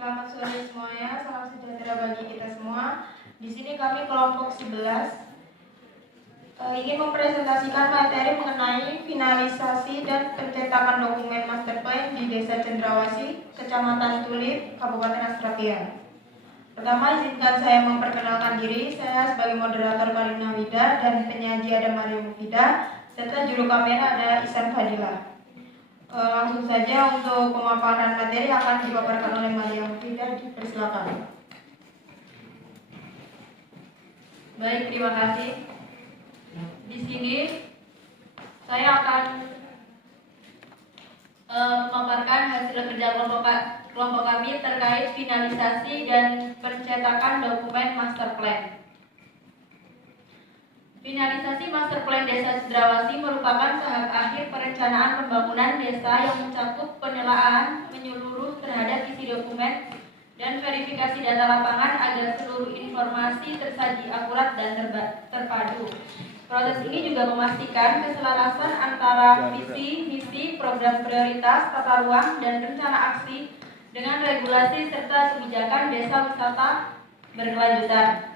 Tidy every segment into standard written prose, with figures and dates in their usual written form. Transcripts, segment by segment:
Selamat sore semuanya, salam sejahtera bagi kita semua. Di sini kami kelompok 11 ingin mempresentasikan materi mengenai finalisasi dan pencetakan dokumen master plan di Desa Cendrawasih, Kecamatan Tulip, Kabupaten Astrapia. Pertama, izinkan saya memperkenalkan diri. Saya sebagai moderator Karina Wida dan penyaji ada Mario Mufida, serta juru kamera ada Isan Fadila. Langsung saja untuk pemaparan materi akan dipaparkan oleh Maria Mufida. Dipersilakan. Baik, terima kasih. Di sini saya akan memaparkan hasil kerja kelompok kami terkait finalisasi dan pencetakan dokumen master plan. Finalisasi Master Plan Desa Cendrawasih merupakan tahap akhir perencanaan pembangunan desa yang mencakup penelaahan menyeluruh terhadap isi dokumen dan verifikasi data lapangan agar seluruh informasi tersaji akurat dan terpadu. Proses ini juga memastikan keselarasan antara visi, misi, program prioritas, tata ruang, dan rencana aksi dengan regulasi serta kebijakan desa wisata berkelanjutan.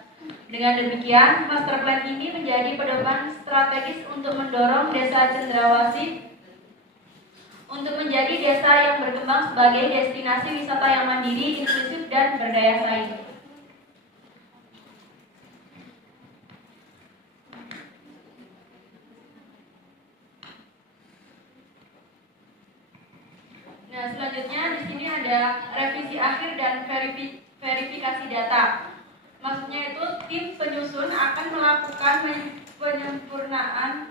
Dengan demikian, master plan ini menjadi pedoman strategis untuk mendorong Desa Cendrawasih untuk menjadi desa yang berkembang sebagai destinasi wisata yang mandiri, inklusif, dan berdaya saing. Nah, selanjutnya di sini ada revisi akhir dan verifikasi data. Maksudnya itu tim penyusun akan melakukan penyempurnaan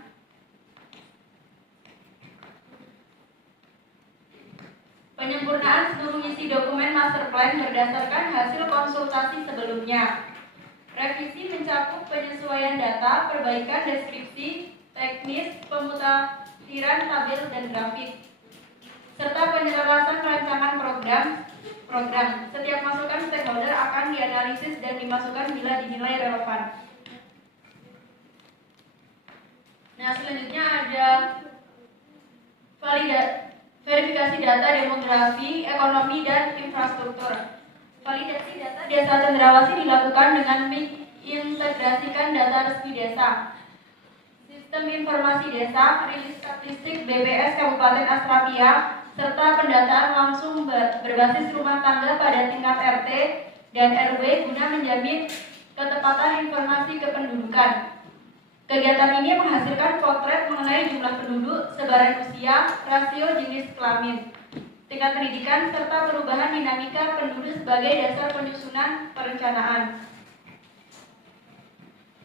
seluruh isi dokumen master plan berdasarkan hasil konsultasi sebelumnya. Revisi mencakup penyesuaian data, perbaikan deskripsi, teknis, pemutakhiran tabel dan grafik, serta penyelarasan rancangan program. Setiap masukan stakeholder akan dianalisis dan dimasukkan bila dinilai relevan. Nah, selanjutnya ada verifikasi data demografi, ekonomi, dan infrastruktur. Validasi data Desa Cendrawasih dilakukan dengan mengintegrasikan data resmi desa, sistem informasi desa, rilis statistik BPS Kabupaten Astrapia, serta pendataan langsung berbasis rumah tangga pada tingkat RT dan RW guna menjamin ketepatan informasi kependudukan. Kegiatan ini menghasilkan potret mengenai jumlah penduduk, sebaran usia, rasio jenis kelamin, tingkat pendidikan, serta perubahan dinamika penduduk sebagai dasar penyusunan perencanaan.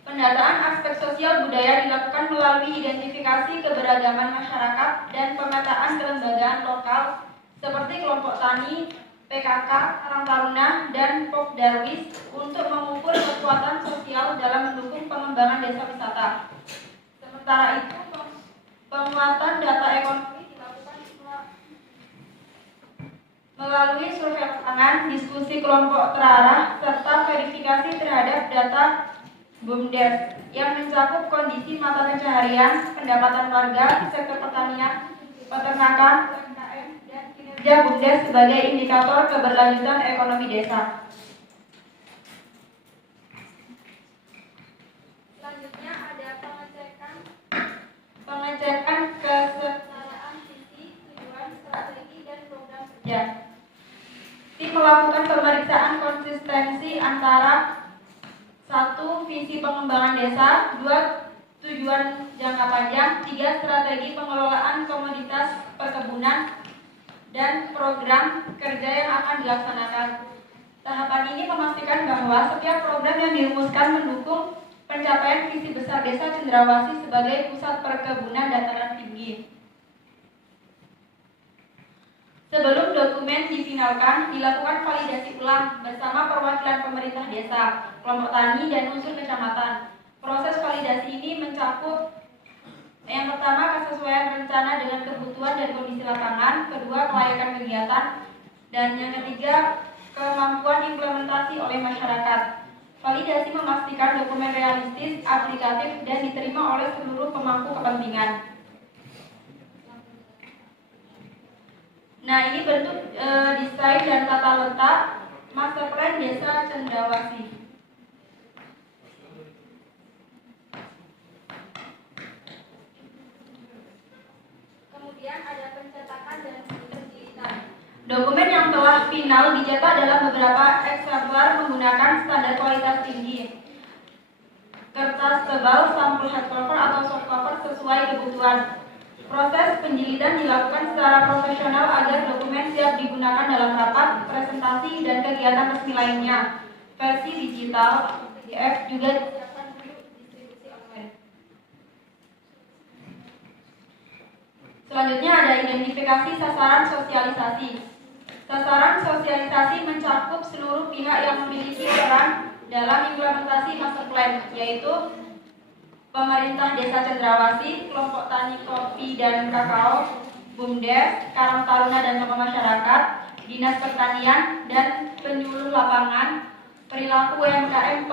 Pendataan aspek sosial budaya dilakukan melalui identifikasi keberagaman masyarakat dan pemetaan kelembagaan lokal seperti kelompok tani, PKK, Karang Taruna, dan Pokdarwis untuk mengukur kekuatan sosial dalam mendukung pengembangan desa wisata. Sementara itu, penguatan data ekonomi dilakukan melalui survei lapangan, diskusi kelompok terarah, serta verifikasi terhadap data BUMDes yang mencakup kondisi mata pencaharian, pendapatan warga, sektor pertanian, peternakan, UMKM, dan kinerja BUMDes sebagai indikator keberlanjutan ekonomi desa. Selanjutnya ada pengecekan kesetaraan visi, tujuan, strategi, dan program kerja. Tim melakukan pemeriksaan konsistensi antara 1. Visi pengembangan desa, 2. Tujuan jangka panjang, 3. Strategi pengelolaan komoditas perkebunan, dan program kerja yang akan dilaksanakan. Tahapan ini memastikan bahwa setiap program yang dirumuskan mendukung pencapaian visi besar Desa Cendrawasih sebagai pusat perkebunan dataran tinggi. Sebelum dokumen difinalkan, dilakukan validasi ulang bersama perwakilan pemerintah desa, kelompok tani, dan unsur kecamatan. Proses validasi ini mencakup yang pertama, kesesuaian rencana dengan kebutuhan dan kondisi lapangan, kedua, kelayakan kegiatan, dan yang ketiga, kemampuan implementasi oleh masyarakat. Validasi memastikan dokumen realistis, aplikatif, dan diterima oleh seluruh pemangku kepentingan. Nah, ini bentuk desain dan tata letak Master Plan Desa Cendrawasih. Kemudian ada pencetakan dan penjilitan. Dokumen yang telah final dicetak dalam beberapa eksemplar menggunakan standar kualitas tinggi. Kertas tebal, sampul hard cover atau soft cover sesuai kebutuhan. Proses penjilitan dilakukan secara profesional agar dokumen siap digunakan dalam rapat, presentasi, dan kegiatan resmi lainnya. Versi digital PDF juga disiapkan untuk distribusi online. Selanjutnya ada identifikasi sasaran sosialisasi. Sasaran sosialisasi mencakup seluruh pihak yang memiliki peran dalam implementasi master plan, yaitu pemerintah Desa Cendrawasih, kelompok tani kopi dan kakao, BUMDes, Karang Taruna dan tokoh masyarakat, Dinas Pertanian, dan penyuluh lapangan, perilaku UMKM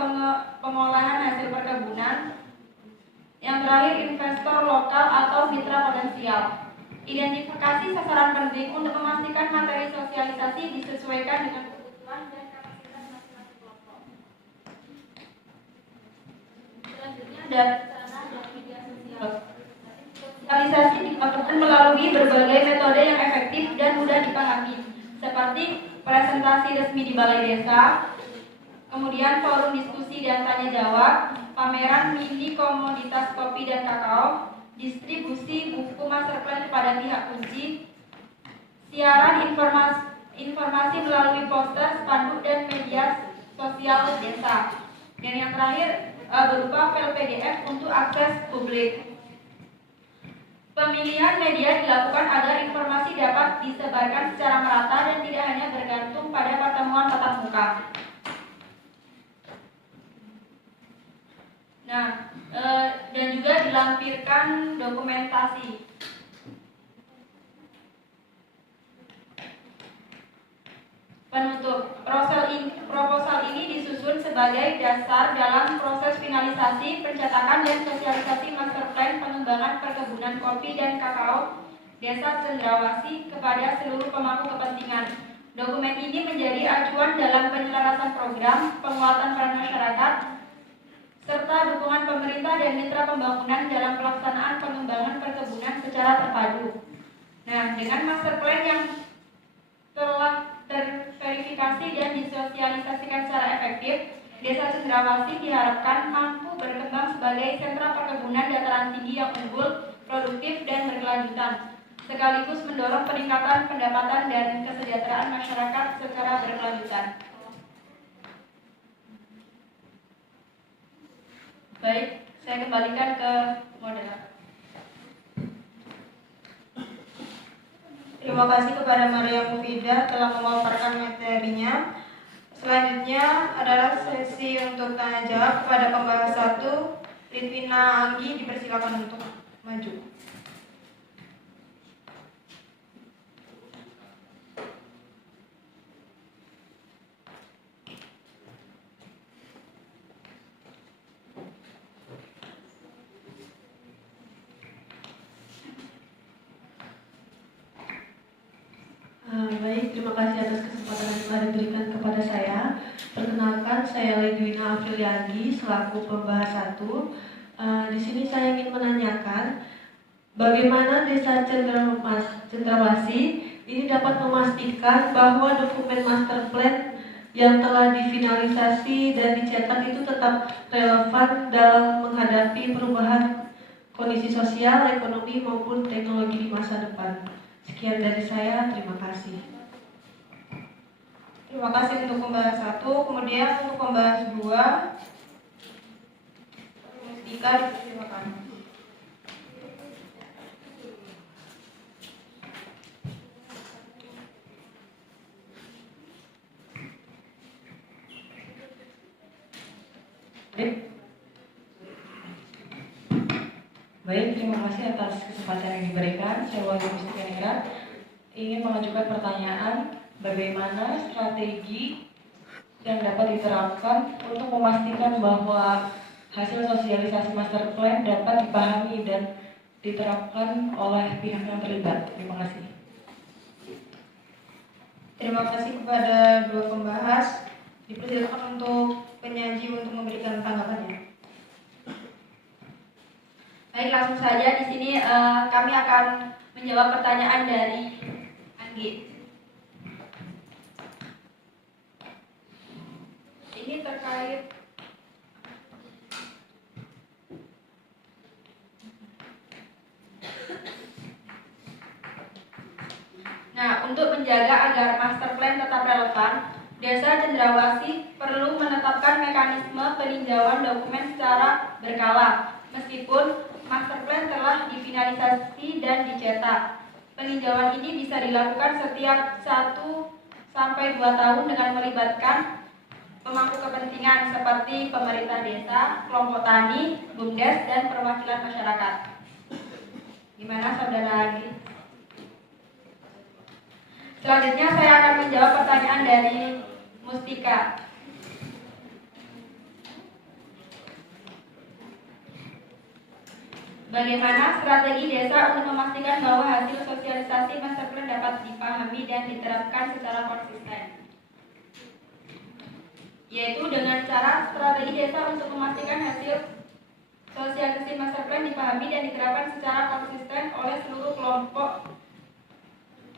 pengolahan hasil perkebunan. Yang terakhir, investor lokal atau mitra potensial. Identifikasi sasaran penting untuk memastikan materi sosialisasi disesuaikan dengan kebutuhan dan kapasitas masing-masing kelompok. Selanjutnya ada rencana dan media sosial. Sosialisasi dilakukan melalui berbagai metode yang efektif dan mudah dipahami, seperti presentasi resmi di balai desa, kemudian forum diskusi dan tanya jawab, pameran mini komoditas kopi dan kakao, distribusi buku master plan kepada pihak kunci, siaran informasi melalui poster, spanduk, dan media sosial desa. Dan yang terakhir berupa file PDF untuk akses publik. Pemilihan media dilakukan agar informasi dapat disebarkan secara merata dan tidak hanya bergantung pada pertemuan tatap muka. Nah, dan juga dilampirkan dokumentasi. Penutup, proposal ini disusun sebagai dasar dalam proses finalisasi, pencetakan, dan sosialisasi master plan pengembangan perkebunan kopi dan kakao Desa Cendrawasih kepada seluruh pemangku kepentingan. Dokumen ini menjadi acuan dalam penyelarasan program, penguatan peran masyarakat, serta dukungan pemerintah dan mitra pembangunan dalam pelaksanaan pengembangan perkebunan secara terpadu. Nah, dengan master plan yang telah terverifikasi dan disosialisasikan secara efektif, Desa Cendrawasih diharapkan mampu berkembang sebagai sentra perkebunan dataran tinggi yang unggul, produktif, dan berkelanjutan, sekaligus mendorong peningkatan pendapatan dan kesejahteraan masyarakat secara berkelanjutan. Baik, saya kembalikan ke moderator. Terima kasih kepada Maria Mufidah telah memaparkan materinya. Selanjutnya adalah sesi untuk tanya jawab kepada pembahas 1. Litwina Anggi dipersilakan untuk maju. Baik, terima kasih atas kesempatan yang telah diberikan kepada saya. Perkenalkan, saya Litwina Apriliandi selaku pembahas 1. Di sini saya ingin menanyakan bagaimana Desa Cendrawasih ini dapat memastikan bahwa dokumen master plan yang telah difinalisasi dan dicetak itu tetap relevan dalam menghadapi perubahan kondisi sosial, ekonomi maupun teknologi di masa depan. Sekian dari saya, terima kasih. Terima kasih untuk pembahas 1. Kemudian untuk pembahas 2, Mustika dipersilakan. Baik, terima kasih atas kesempatan yang diberikan. Saya Wahyu Mustika ingin mengajukan pertanyaan bagaimana strategi yang dapat diterapkan untuk memastikan bahwa hasil sosialisasi master plan dapat dipahami dan diterapkan oleh pihak yang terlibat. Terima kasih. Terima kasih kepada dua pembahas. Dipersilakan untuk penyaji untuk memberikan tanggapannya. Baik, langsung saja di sini kami akan menjawab pertanyaan dari Anggi. Ini terkait untuk menjaga agar master plan tetap relevan, Desa Cendrawasih perlu menetapkan mekanisme peninjauan dokumen secara berkala. Meskipun master plan telah difinalisasi dan dicetak, peninjauan ini bisa dilakukan setiap 1-2 tahun dengan melibatkan pemangku kepentingan seperti pemerintah desa, kelompok tani, BUMDes, dan perwakilan masyarakat. Gimana Saudara Agi? Selanjutnya saya akan menjawab pertanyaan dari Mustika. Bagaimana strategi desa untuk memastikan bahwa hasil sosialisasi master plan dapat dipahami dan diterapkan secara konsisten? Yaitu dengan cara strategi desa untuk memastikan hasil sosialisasi master plan dipahami dan diterapkan secara konsisten oleh seluruh kelompok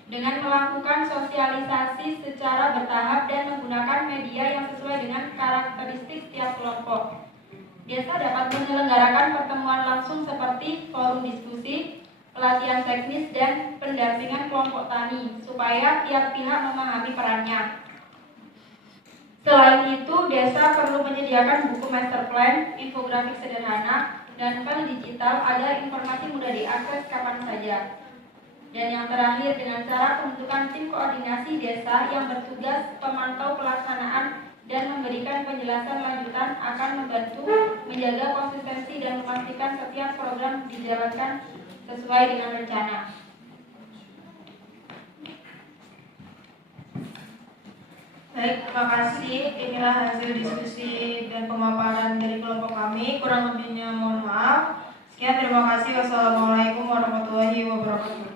dengan melakukan sosialisasi secara bertahap dan menggunakan media yang sesuai dengan karakteristik setiap kelompok. Desa dapat menyelenggarakan pertemuan langsung seperti forum diskusi, pelatihan teknis, dan pendampingan kelompok tani supaya tiap pihak memahami perannya. Selain itu, desa perlu menyediakan buku master plan, infografik sederhana, dan file digital agar informasi mudah diakses kapan saja. Dan yang terakhir, dengan cara pembentukan tim koordinasi desa yang bertugas pemantau pelaksanaan dan memberikan penjelasan lanjutan akan membantu menjaga konsistensi dan memastikan setiap program dijalankan sesuai dengan rencana. Baik, terima kasih. Inilah hasil diskusi dan pemaparan dari kelompok kami. Kurang lebihnya mohon maaf. Sekian, terima kasih. Wassalamualaikum warahmatullahi wabarakatuh.